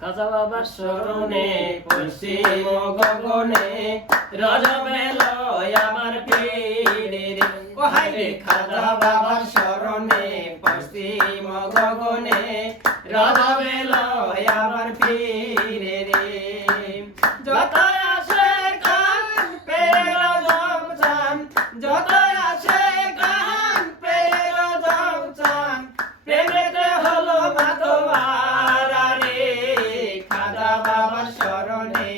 কাজা বাবার স্মরণে পশ্চিম গগনে। রজমেল আমার পীরে রে ও হাই রে খাজা বাবার স্মরণে পশ্চিম গগনে। রজমেল আমার পীরে রে যত আসে গান পের জমচান যত আসে গান পের জমচান প্রেমেতে হলো মাতোয়ারা রে খাজা বাবার স্মরণে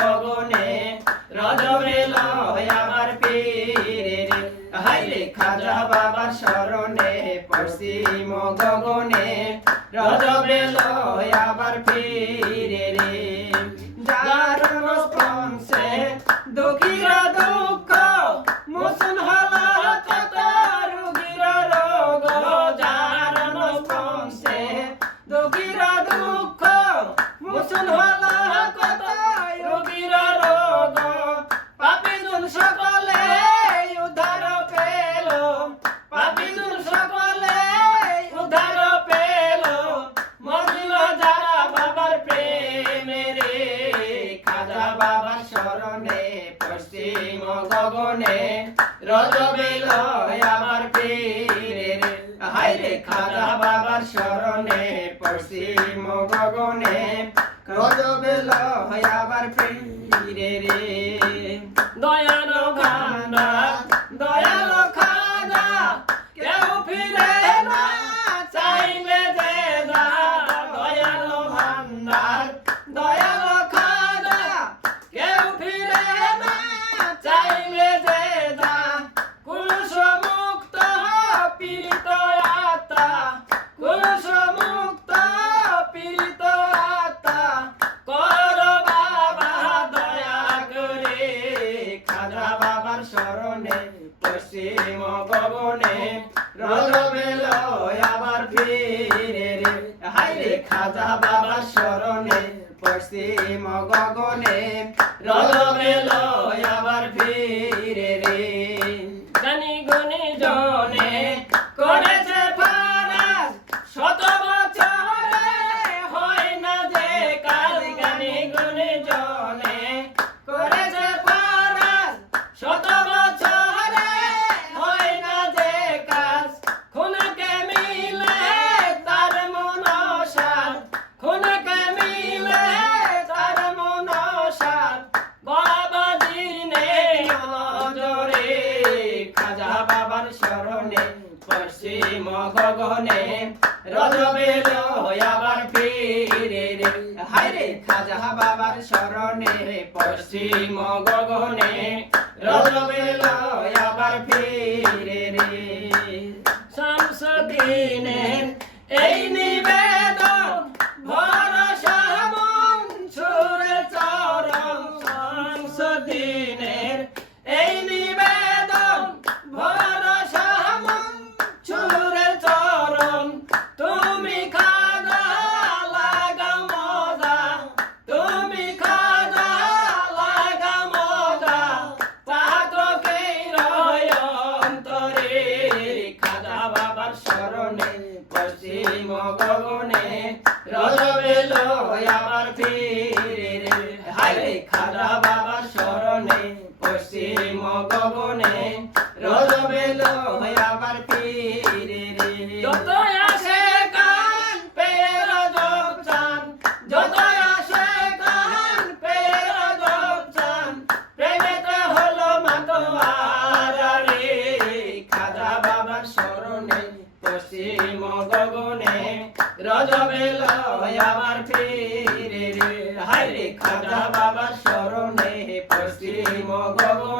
গগনে রজবে লয় আমার পীরে রে। হাই রে খাজা বাবার স্মরণে পশ্চিম গগনে রজবে লয় আবার ফিরে রে। যার স্পন্সে দুঃখীর দুঃখ মোচন হল কত রুগীর রোগ, যার স্পন্সে দুঃখীর দুঃখ মোচন হল কত রুগীর রোগ পাপিজুন সকলে উদ্ধার পেল পাপিজুন সকলে উদ্ধার পেল মজিল যারা বাবার প্রেমে রে খাজা বাবার স্মরণে রজ রজবে লয় আমার পীরের রে হাই রে খাজা বাবার শরণে পশ্চিম গগনে। রজবে লয় আবার পীরের দয়ালো খান্দা দয়ালো পশ্চিম গগনে রজবে লয় আবার ফিরে রে। হাই রে খাজা বাবা শরণে পশ্চিম গগনে রজবে লয় আবার ফিরে স্মরণে পশ্চিম গগনে রজবে লয় আবার ফিরে রে। হাই রে খাজা বাবার স্মরণে পশ্চিম গগনে রজবে লয় আবার ফিরে রে। শামসুদ্দিনের এই নিবেদন, ভরসা মন ছুড়ে চরণ। শামসুদ্দিনের এই নিবেদন ভরসা মন ছুড়ে চরণ তুমি খাজা লাগা মজা তুমি খাজা লাগা মজা পাতকে রয় অন্তরে খাজা বাবার স্মরণে পশ্চিম গগনে রজবে লয় আমার ফিরে। রে হাই রে খাজা বাবার স্মরণে, পশ্চিম গগনে রজবে লয় আমার ফিরে। রে যত আসে গান পের যোগ চান যত আসে গান পের যোগ চান, প্রেমেতে হলো মাতোয়ারা রে খাজা বাবার স্মরণে পশ্চিম গগনে রজবে লয় আবার ফিরে রে। হাই রে খাজা বাবা শরণে পশ্চিম গগনে